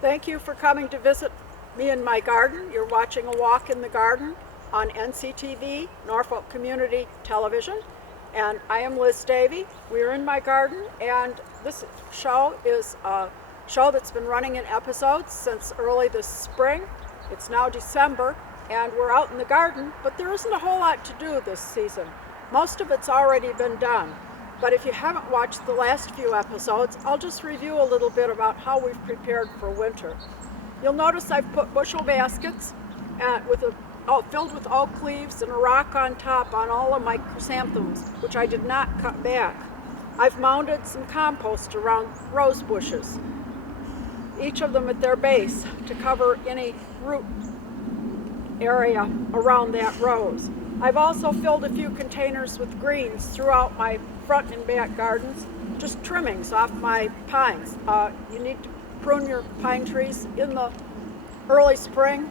Thank you for coming to visit me in my garden. You're watching A Walk in the Garden on NCTV, Norfolk Community Television. And I am Liz Davey. We're in my garden, and this show is a show that's been running in episodes since early this spring. It's now December, and we're out in the garden, but there isn't a whole lot to do this season. Most of it's already been done. But if you haven't watched the last few episodes, I'll just review a little bit about how we've prepared for winter. You'll notice I've put bushel baskets filled with oak leaves and a rock on top on all of my chrysanthemums, which I did not cut back. I've mounted some compost around rose bushes, each of them at their base, to cover any root area around that rose. I've also filled a few containers with greens throughout my front and back gardens, just trimmings off my pines. You need to prune your pine trees in the early spring,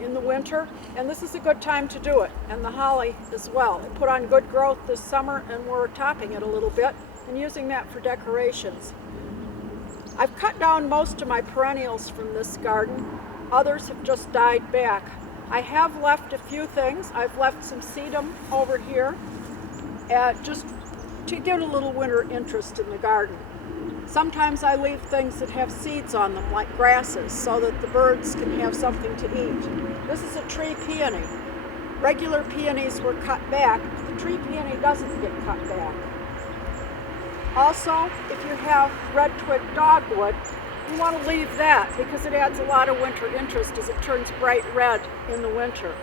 in the winter, and this is a good time to do it, and the holly as well. It put on good growth this summer, and we're topping it a little bit and using that for decorations. I've cut down most of my perennials from this garden. Others have just died back. I have left a few things. I've left some sedum over here, just to get a little winter interest in the garden. Sometimes I leave things that have seeds on them, like grasses, so that the birds can have something to eat. This is a tree peony. Regular peonies were cut back. The tree peony doesn't get cut back. Also, if you have red twig dogwood, you want to leave that because it adds a lot of winter interest as it turns bright red in the winter.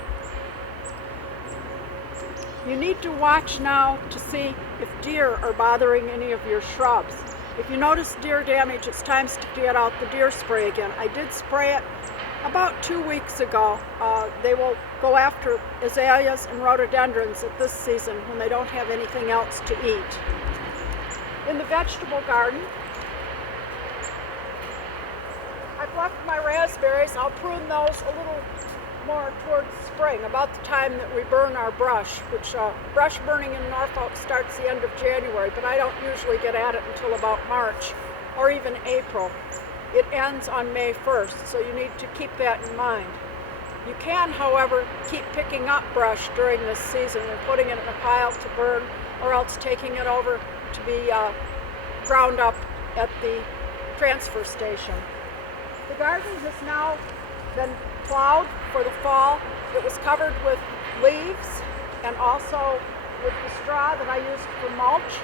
You need to watch now to see if deer are bothering any of your shrubs. If you notice deer damage, it's time to get out the deer spray again. I did spray it about 2 weeks ago. They will go after azaleas and rhododendrons at this season when they don't have anything else to eat. In the vegetable garden, I've left my raspberries. I'll prune those a little more towards spring, about the time that we burn our brush, which brush burning in Norfolk starts the end of January, but I don't usually get at it until about March or even April. It ends on May 1st, so you need to keep that in mind. You can, however, keep picking up brush during this season and putting it in a pile to burn, or else taking it over to be ground up at the transfer station. The garden has now been plowed for the fall. It was covered with leaves and also with the straw that I used for mulch,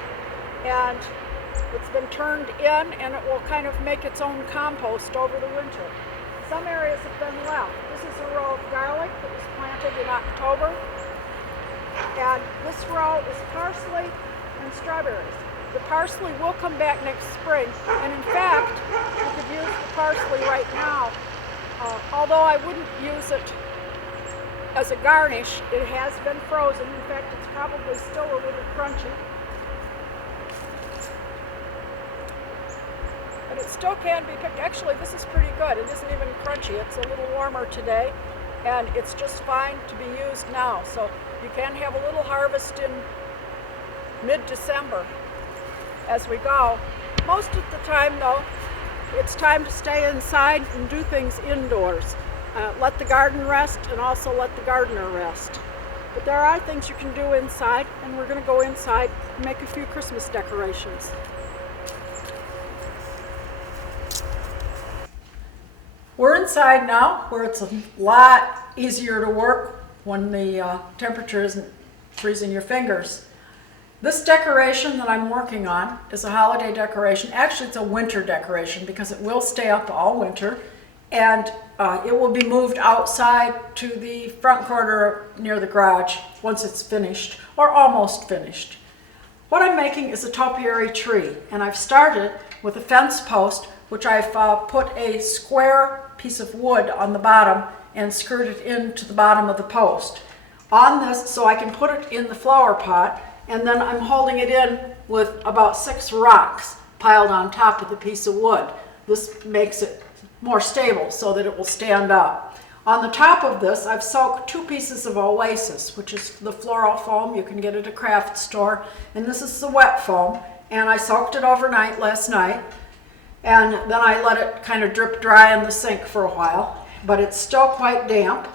and it's been turned in, and it will kind of make its own compost over the winter. Some areas have been left. This is a row of garlic that was planted in October, and this row is parsley and strawberries. The parsley will come back next spring, and in fact, you could use the parsley right now. Although I wouldn't use it as a garnish, it has been frozen. In fact, it's probably still a little crunchy. But it still can be picked. Actually, this is pretty good. It isn't even crunchy. It's a little warmer today, and it's just fine to be used now. So you can have a little harvest in mid-December as we go. Most of the time, though, it's time to stay inside and do things indoors. Let the garden rest, and also let the gardener rest. But there are things you can do inside, and we're going to go inside and make a few Christmas decorations. We're inside now, where it's a lot easier to work when the temperature isn't freezing your fingers. This decoration that I'm working on is a holiday decoration. Actually, it's a winter decoration because it will stay up all winter, and it will be moved outside to the front corner near the garage once it's finished, or almost finished. What I'm making is a topiary tree, and I've started with a fence post, which I've put a square piece of wood on the bottom and screwed it into the bottom of the post. On this, so I can put it in the flower pot, and then I'm holding it in with about 6 rocks piled on top of the piece of wood. This makes it more stable so that it will stand up. On the top of this, I've soaked 2 pieces of Oasis, which is the floral foam. You can get it at a craft store. And this is the wet foam. And I soaked it overnight last night. And then I let it kind of drip dry in the sink for a while. But it's still quite damp.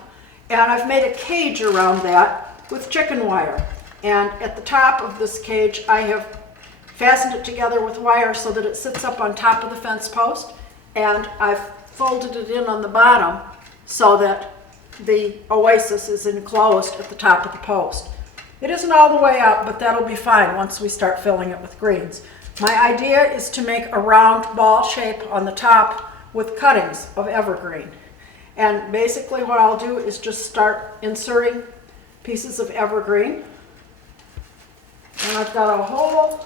And I've made a cage around that with chicken wire. And at the top of this cage, I have fastened it together with wire so that it sits up on top of the fence post. And I've folded it in on the bottom so that the Oasis is enclosed at the top of the post. It isn't all the way up, but that'll be fine once we start filling it with greens. My idea is to make a round ball shape on the top with cuttings of evergreen. And basically what I'll do is just start inserting pieces of evergreen. And I've got a whole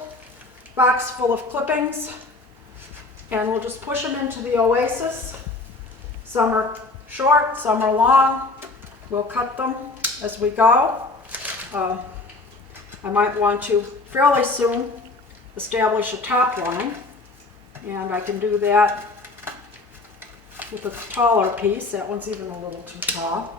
box full of clippings. And we'll just push them into the Oasis. Some are short, some are long. We'll cut them as we go. I might want to fairly soon establish a top line. And I can do that with a taller piece. That one's even a little too tall.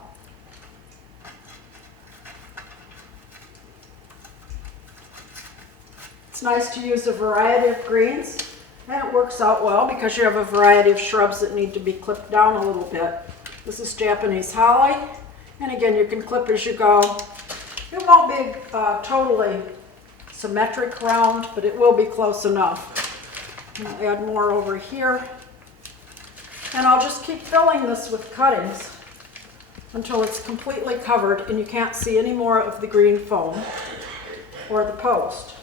It's nice to use a variety of greens, and it works out well because you have a variety of shrubs that need to be clipped down a little bit. This is Japanese holly, and again, you can clip as you go. It won't be totally symmetric round, but it will be close enough. I'll add more over here. And I'll just keep filling this with cuttings until it's completely covered and you can't see any more of the green foam or the post.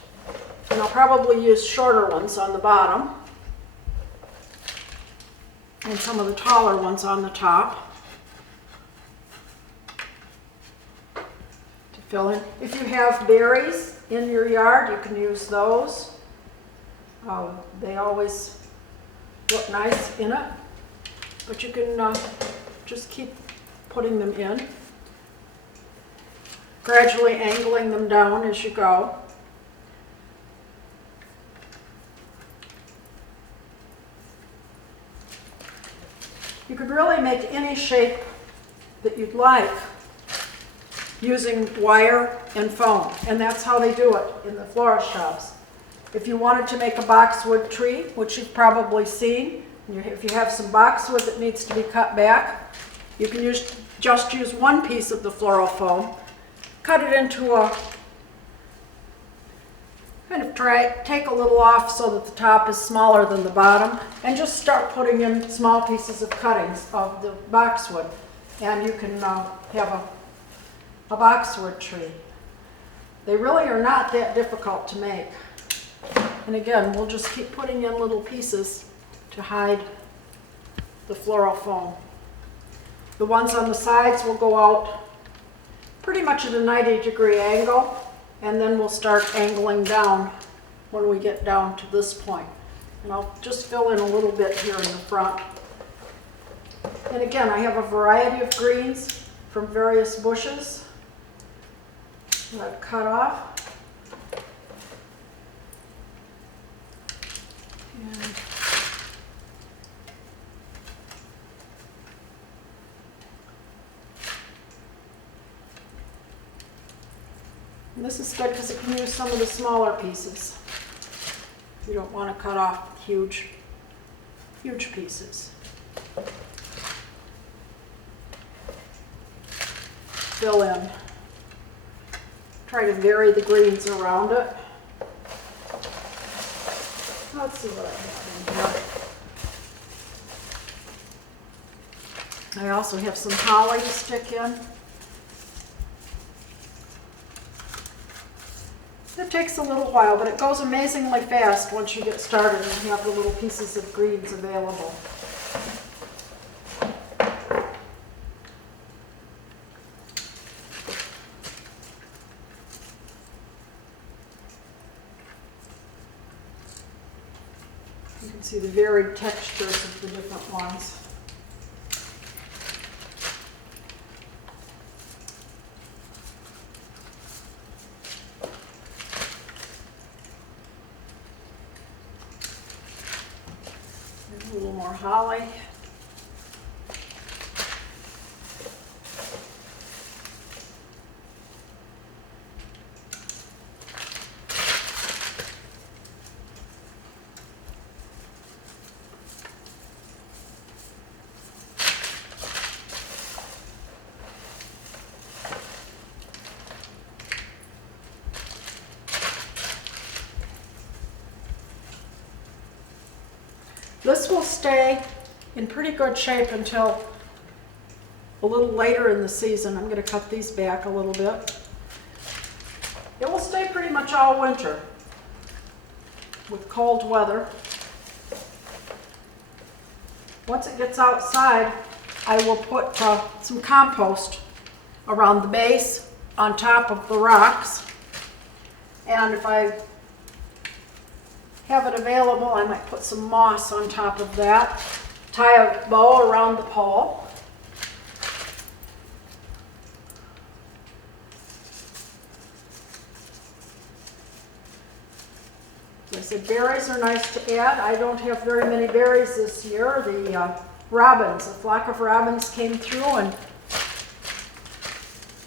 And I'll probably use shorter ones on the bottom and some of the taller ones on the top to fill in. If you have berries in your yard, you can use those. They always look nice in it. But you can just keep putting them in, gradually angling them down as you go. You could really make any shape that you'd like using wire and foam, and that's how they do it in the florist shops. If you wanted to make a boxwood tree, which you've probably seen, if you have some boxwood that needs to be cut back, you can just use one piece of the floral foam, cut it into a, take a little off so that the top is smaller than the bottom, and just start putting in small pieces of cuttings of the boxwood. And you can have a boxwood tree. They really are not that difficult to make. And again, we'll just keep putting in little pieces to hide the floral foam. The ones on the sides will go out pretty much at a 90-degree angle, and then we'll start angling down when we get down to this point. And I'll just fill in a little bit here in the front. And again, I have a variety of greens from various bushes that I've cut off. And this is good because it can use some of the smaller pieces. You don't want to cut off huge pieces. Fill in. Try to vary the greens around it. Let's see what I have in here. I also have some holly to stick in. It takes a little while, but it goes amazingly fast once you get started and you have the little pieces of greens available. You can see the varied textures of the different ones. A little more holly. This will stay in pretty good shape until a little later in the season. I'm going to cut these back a little bit. It will stay pretty much all winter with cold weather. Once it gets outside, I will put some compost around the base on top of the rocks. And if I have it available, I might put some moss on top of that, tie a bow around the pole. As I said, berries are nice to add. I don't have very many berries this year. The robins, a flock of robins came through and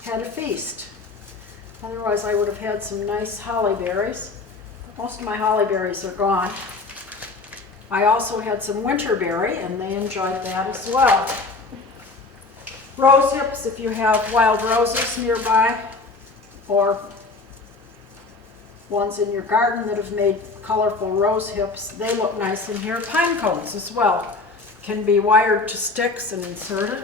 had a feast. Otherwise, I would have had some nice holly berries. Most of my holly berries are gone. I also had some winterberry, and they enjoyed that as well. Rose hips, if you have wild roses nearby, or ones in your garden that have made colorful rose hips, they look nice in here. Pine cones as well can be wired to sticks and inserted.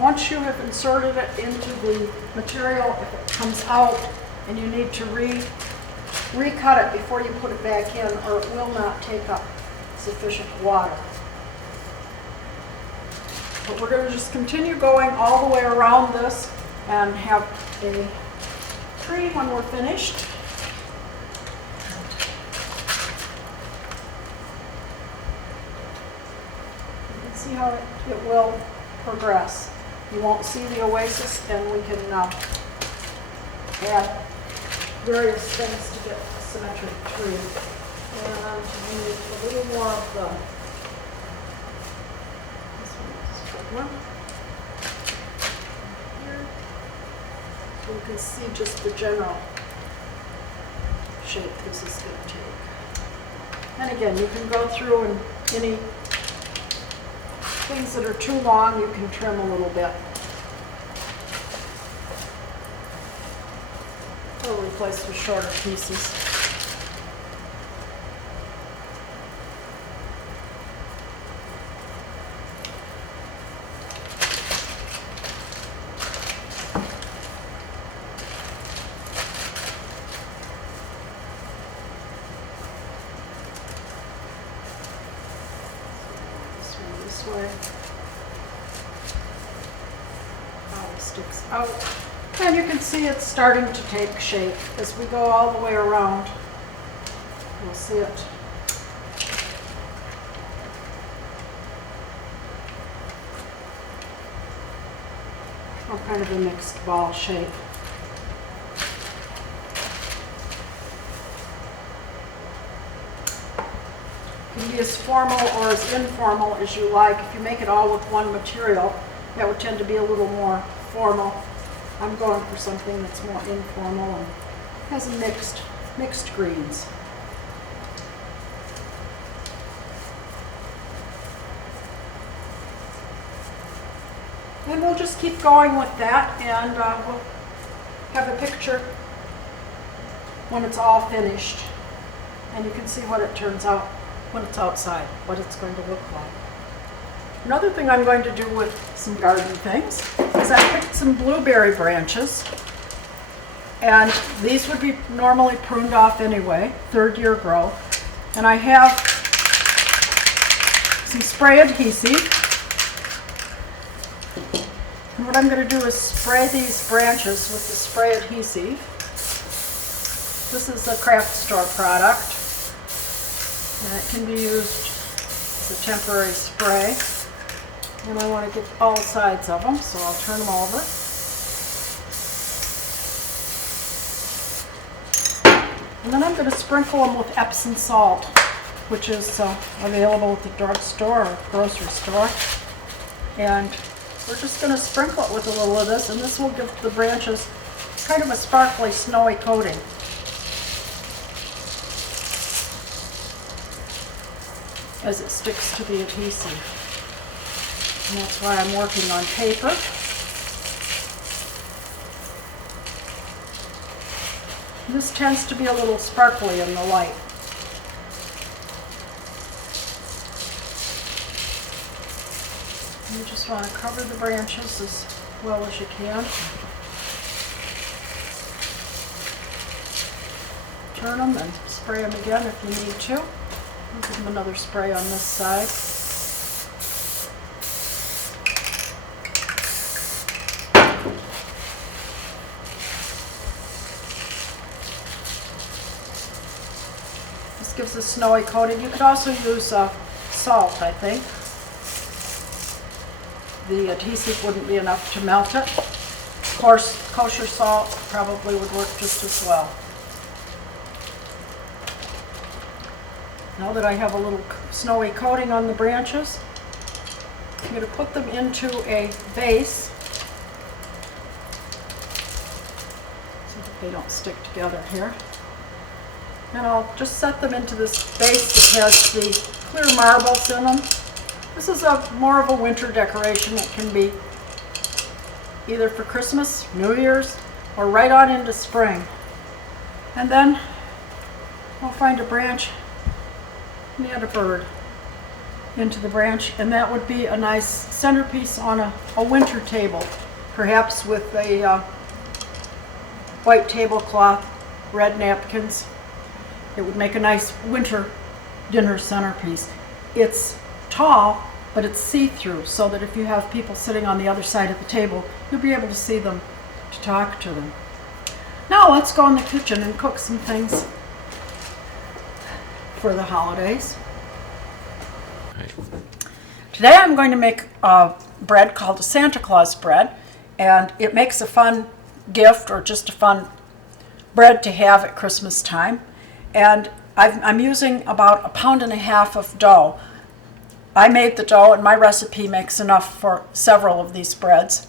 Once you have inserted it into the material, if it comes out and you need to recut it before you put it back in, or it will not take up sufficient water. But we're going to just continue going all the way around this and have a tree when we're finished. You can see how it will progress. You won't see the oasis, and we can add various things to get a symmetric tree. And we need a little more of the, this one. Here. So you can see just the general shape this is going to take. And again, you can go through and any things that are too long, you can trim a little bit. Or replace with shorter pieces. This way. How it sticks out. And you can see it's starting to take shape as we go all the way around. You'll see it. All kind of a mixed ball shape. It can be as formal or as informal as you like. If you make it all with one material, that would tend to be a little more formal. I'm going for something that's more informal and has a mixed greens. And we'll just keep going with that, and we'll have a picture when it's all finished. And you can see what it turns out when it's outside, what it's going to look like. Another thing I'm going to do with some garden things is I picked some blueberry branches. And these would be normally pruned off anyway, third-year growth. And I have some spray adhesive. And what I'm going to do is spray these branches with the spray adhesive. This is a craft store product, and it can be used as a temporary spray. And I want to get all sides of them, so I'll turn them over. And then I'm going to sprinkle them with Epsom salt, which is available at the drugstore or grocery store. And we're just going to sprinkle it with a little of this, and this will give the branches kind of a sparkly, snowy coating. As it sticks to the adhesive. And that's why I'm working on paper. This tends to be a little sparkly in the light. You just want to cover the branches as well as you can. Turn them and spray them again if you need to. I'll give them another spray on this side. This gives a snowy coating. You could also use salt, I think. The adhesive wouldn't be enough to melt it. Of course, kosher salt probably would work just as well. Now that I have a little snowy coating on the branches, I'm going to put them into a vase so that they don't stick together here. And I'll just set them into this vase that has the clear marbles in them. This is more of a winter decoration. It can be either for Christmas, New Year's, or right on into spring. And then I'll find a branch and add a bird into the branch, and that would be a nice centerpiece on a winter table, perhaps with a white tablecloth, red napkins. It would make a nice winter dinner centerpiece. It's tall, but it's see-through, so that if you have people sitting on the other side of the table, you'll be able to see them, to talk to them. Now let's go in the kitchen and cook some things for the holidays. Right. Today I'm going to make a bread called a Santa Claus bread, and it makes a fun gift or just a fun bread to have at Christmas time. And I'm using about 1.5 pounds of dough. I made the dough, and my recipe makes enough for several of these breads.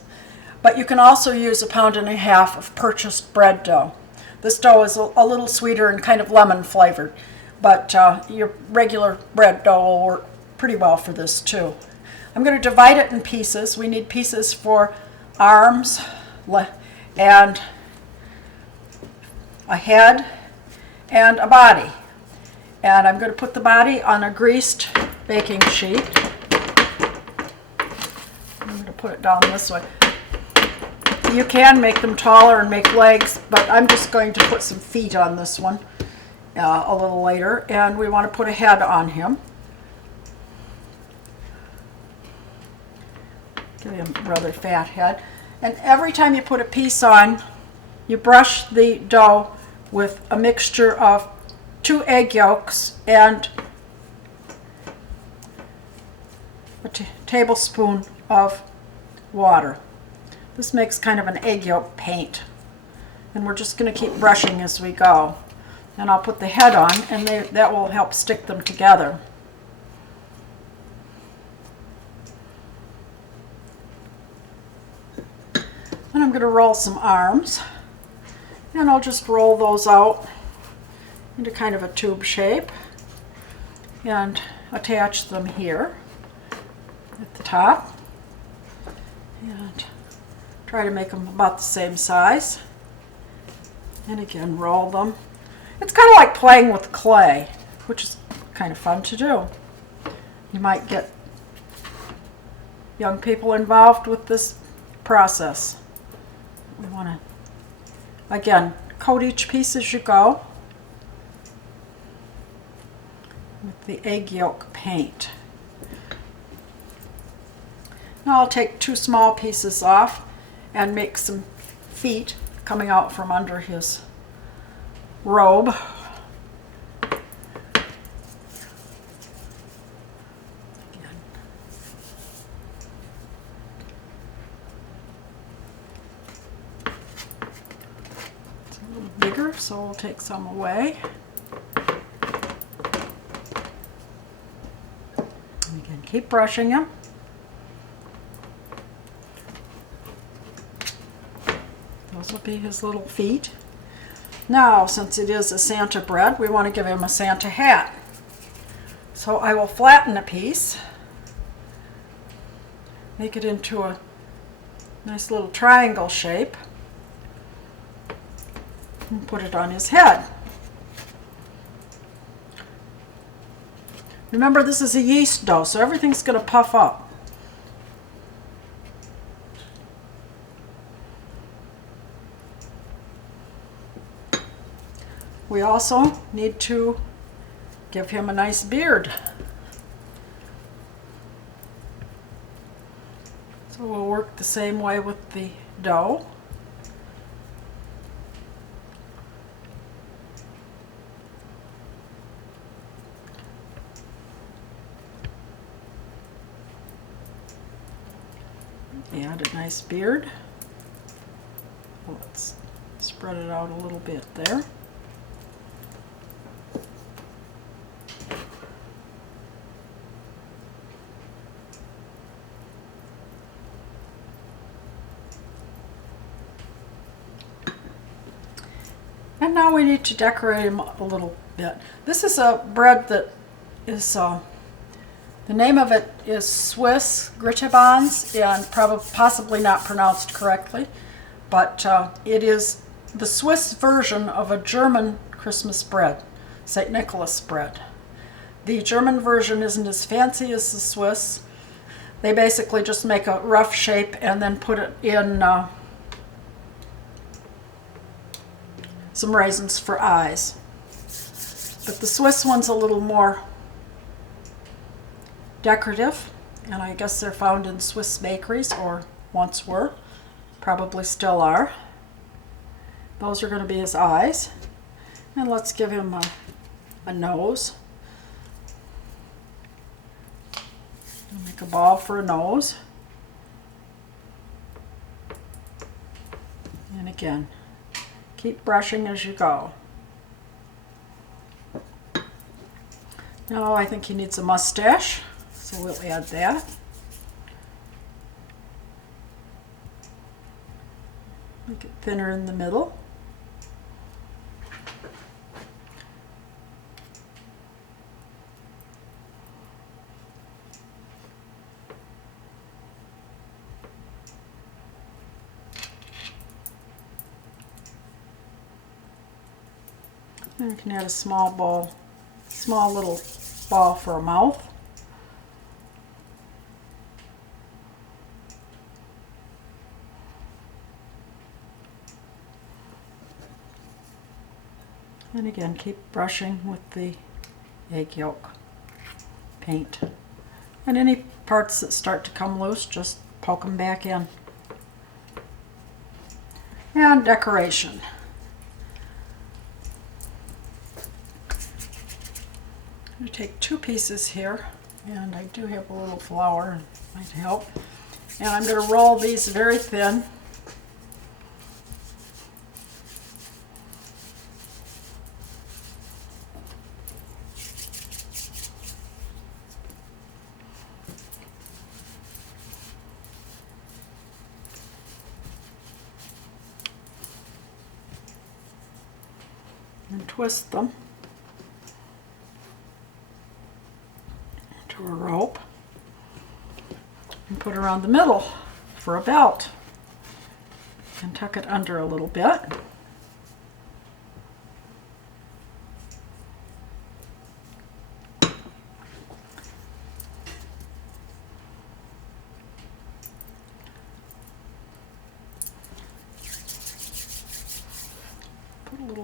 But you can also use 1.5 pounds of purchased bread dough. This dough is a little sweeter and kind of lemon flavored, but your regular bread dough will work pretty well for this too. I'm going to divide it in pieces. We need pieces for arms and a head and a body. And I'm going to put the body on a greased baking sheet. I'm going to put it down this way. You can make them taller and make legs, but I'm just going to put some feet on this one a little later. And we want to put a head on him. Give him a rather fat head. And every time you put a piece on, you brush the dough with a mixture of 2 egg yolks and a tablespoon of water. This makes kind of an egg yolk paint. And we're just going to keep brushing as we go. And I'll put the head on, and that will help stick them together. And I'm going to roll some arms. And I'll just roll those out into kind of a tube shape and attach them here at the top. And try to make them about the same size. And again, roll them. It's kind of like playing with clay, which is kind of fun to do. You might get young people involved with this process. We want to Again, coat each piece as you go with the egg yolk paint. Now I'll take 2 small pieces off and make some feet coming out from under his robe. It's a little bigger, so we'll take some away. And again, keep brushing him. Those will be his little feet. Now, since it is a Santa bread, we want to give him a Santa hat. So I will flatten a piece, make it into a nice little triangle shape, and put it on his head. Remember, this is a yeast dough, so everything's going to puff up. We also need to give him a nice beard. So we'll work the same way with the dough. Add a nice beard. Let's spread it out a little bit there. And now we need to decorate him a little bit. This is a bread that is, the name of it is Swiss Grittebans, and possibly not pronounced correctly, but it is the Swiss version of a German Christmas bread, St. Nicholas bread. The German version isn't as fancy as the Swiss. They basically just make a rough shape and then put it in some raisins for eyes. But the Swiss one's a little more decorative, and I guess they're found in Swiss bakeries, or once were, probably still are. Those are going to be his eyes. And let's give him a nose. Make a ball for a nose. And again, keep brushing as you go. Now I think he needs a mustache, so we'll add that. Make it thinner in the middle. And you can add a small little ball for a mouth. And again, keep brushing with the egg yolk paint. And any parts that start to come loose, just poke them back in. And decoration. I'm going to take 2 pieces here, and I do have a little flour, might help. And I'm going to roll these very thin. And twist them into a rope and put around the middle for a belt, and tuck it under a little bit.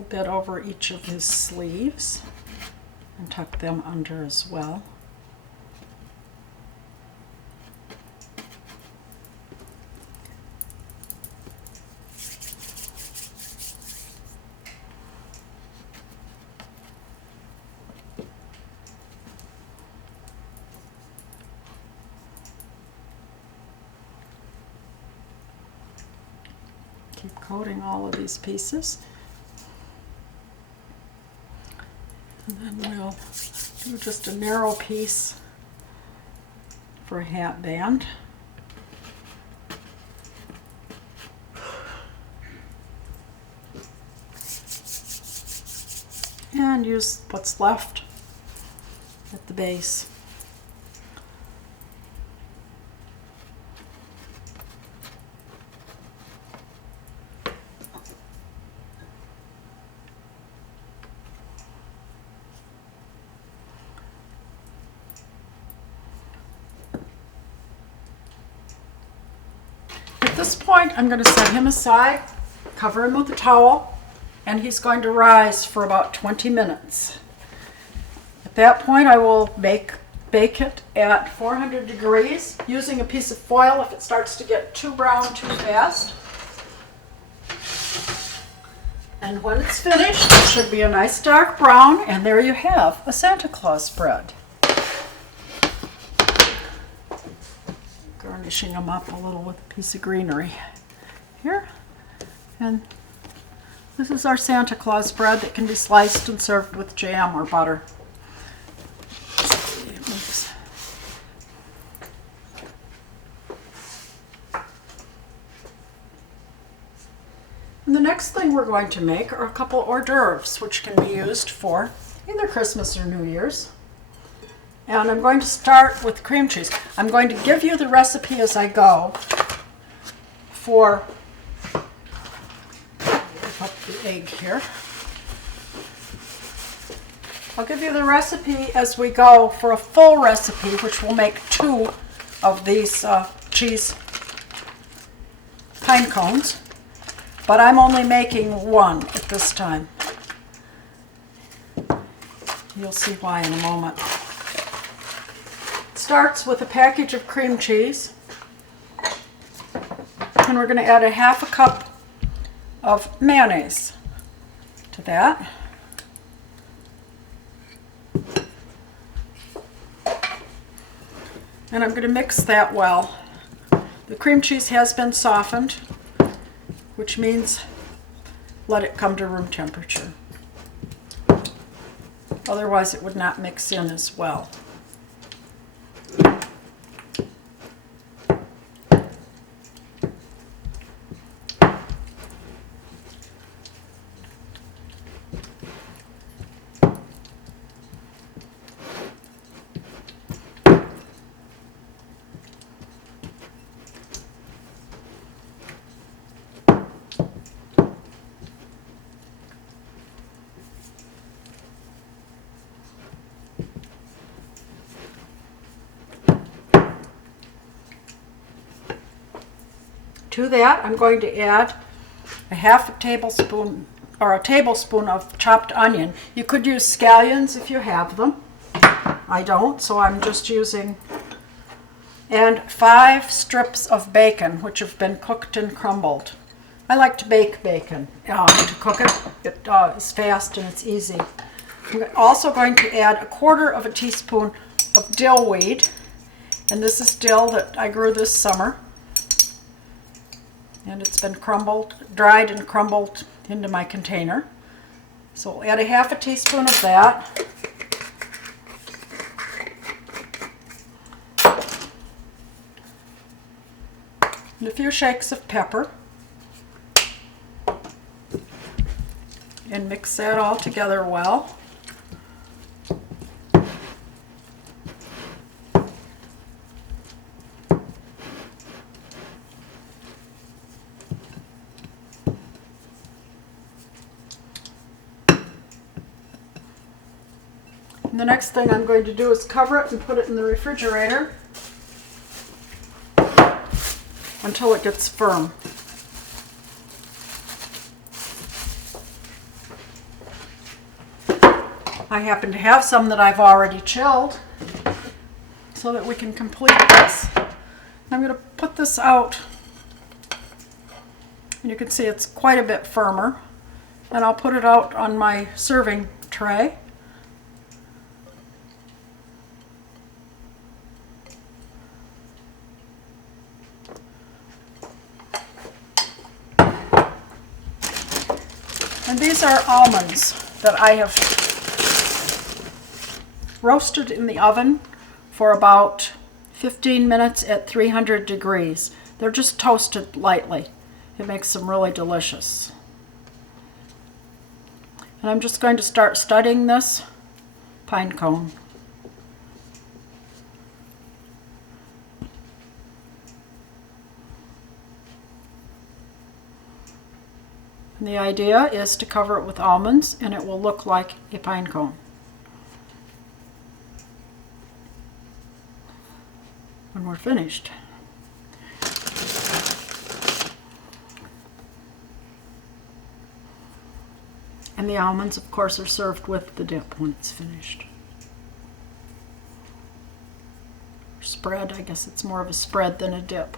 bit over each of his sleeves and tuck them under as well. Keep coating all of these pieces. And then we'll do just a narrow piece for a hat band. And use what's left at the base. At this point, I'm going to set him aside, cover him with a towel, and he's going to rise for about 20 minutes. At that point, I will bake it at 400 degrees using a piece of foil if it starts to get too brown too fast. And when it's finished, it should be a nice dark brown, and there you have a Santa Claus spread. Garnishing them up a little with a piece of greenery here. And this is our Santa Claus bread that can be sliced and served with jam or butter. And the next thing we're going to make are a couple hors d'oeuvres, which can be used for either Christmas or New Year's. And I'm going to start with cream cheese. I'm going to give you the recipe as I go for, up the egg here. I'll give you the recipe as we go for a full recipe, which will make 2 of these cheese pine cones, but I'm only making 1 at this time. You'll see why in a moment. Starts with a package of cream cheese, and we're going to add a half a cup of mayonnaise to that. And I'm going to mix that well. The cream cheese has been softened, which means let it come to room temperature. Otherwise it would not mix in as well. To that, I'm going to add a half a tablespoon or a tablespoon of chopped onion. You could use scallions if you have them. I don't, so I'm just using, and 5 strips of bacon, which have been cooked and crumbled. I like to bake bacon to cook it. It is fast and it's easy. I'm also going to add a 1/4 teaspoon of dill weed, and this is dill that I grew this summer. And it's been dried and crumbled into my container. So we'll add a half a teaspoon of that. And a few shakes of pepper. And mix that all together well. And the next thing I'm going to do is cover it and put it in the refrigerator until it gets firm. I happen to have some that I've already chilled so that we can complete this. I'm going to put this out, and you can see it's quite a bit firmer, and I'll put it out on my serving tray. And these are almonds that I have roasted in the oven for about 15 minutes at 300 degrees. They're just toasted lightly. It makes them really delicious. And I'm just going to start studying this pine cone. And the idea is to cover it with almonds, and it will look like a pine cone. When we're finished. And the almonds, of course, are served with the dip when it's finished. Spread, I guess it's more of a spread than a dip.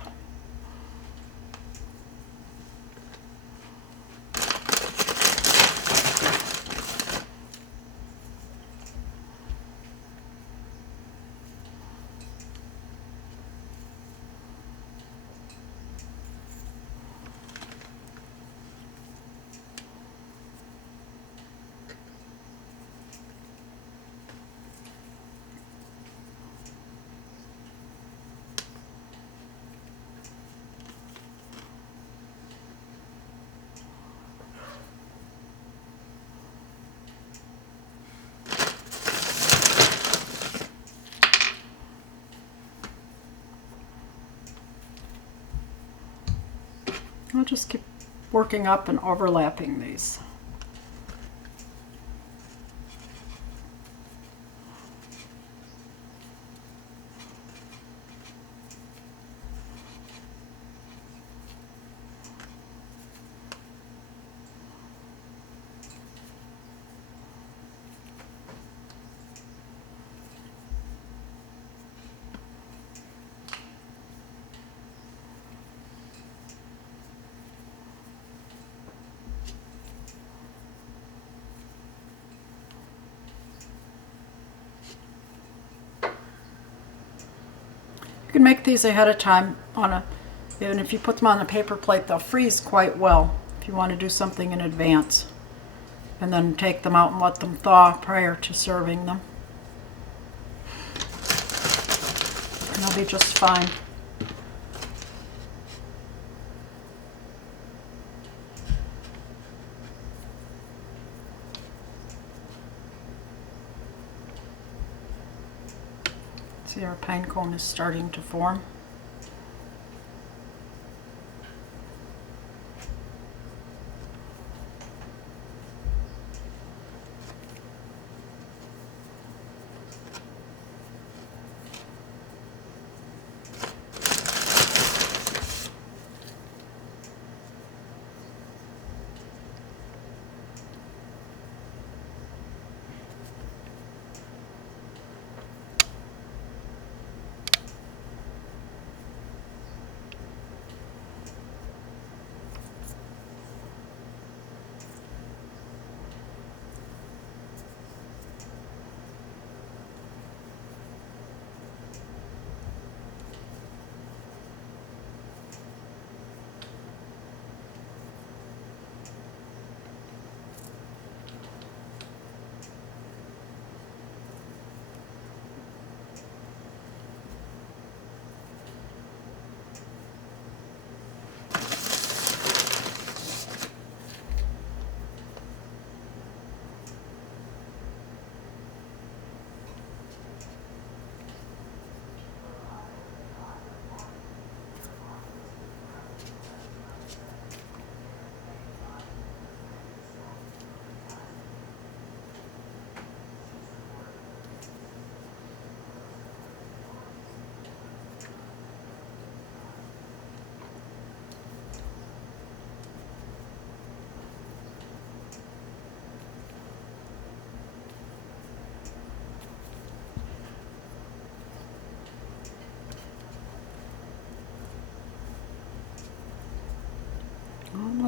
I'll just keep working up and overlapping these. You can make these ahead of time and if you put them on a paper plate, they'll freeze quite well if you want to do something in advance. And then take them out and let them thaw prior to serving them. And they'll be just fine. See, our pine cone is starting to form.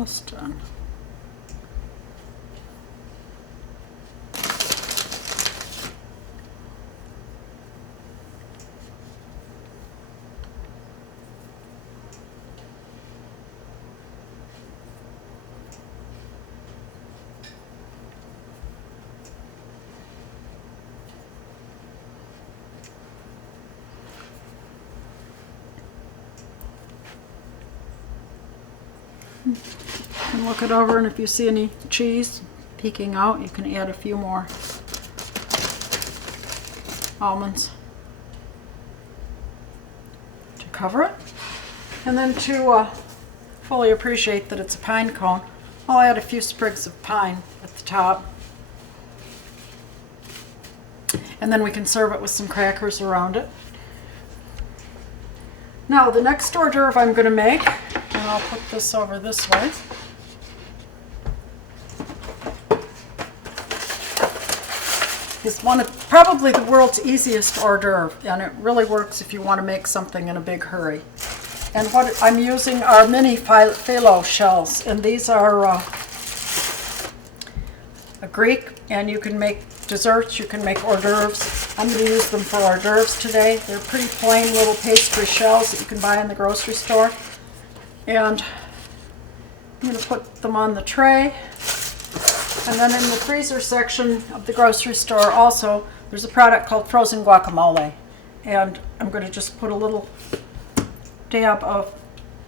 almost done. And look it over, and if you see any cheese peeking out, you can add a few more almonds to cover it. And then to fully appreciate that it's a pine cone, I'll add a few sprigs of pine at the top. And then we can serve it with some crackers around it. Now the next hors d'oeuvre I'm going to make, and I'll put this over this way, is one of probably the world's easiest hors d'oeuvre, and it really works if you want to make something in a big hurry. And what I'm using are mini phyllo shells, and these are a Greek, and you can make desserts, you can make hors d'oeuvres. I'm going to use them for hors d'oeuvres today. They're pretty plain little pastry shells that you can buy in the grocery store. And I'm going to put them on the tray. And then in the freezer section of the grocery store also, there's a product called frozen guacamole. And I'm going to just put a little dab of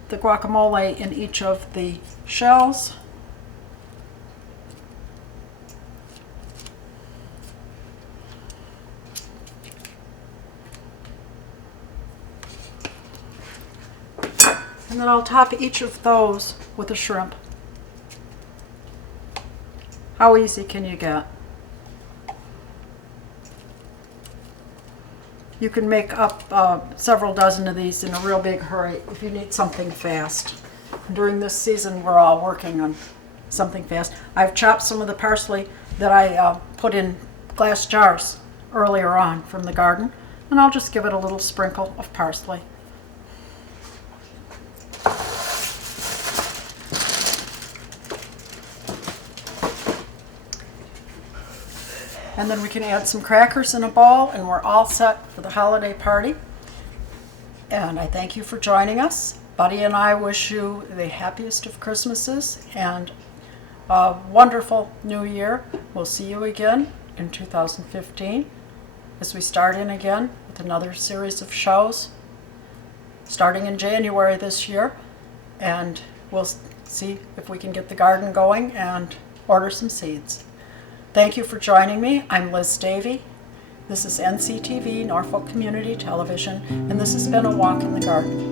the guacamole in each of the shells. And then I'll top each of those with a shrimp. How easy can you get? You can make up several dozen of these in a real big hurry if you need something fast. And during this season, we're all working on something fast. I've chopped some of the parsley that I put in glass jars earlier on from the garden, and I'll just give it a little sprinkle of parsley. And then we can add some crackers in a bowl, and we're all set for the holiday party. And I thank you for joining us. Buddy and I wish you the happiest of Christmases and a wonderful new year. We'll see you again in 2015 as we start in again with another series of shows starting in January this year. And we'll see if we can get the garden going and order some seeds. Thank you for joining me. I'm Liz Davey. This is NCTV, Norfolk Community Television, and this has been A Walk in the Garden.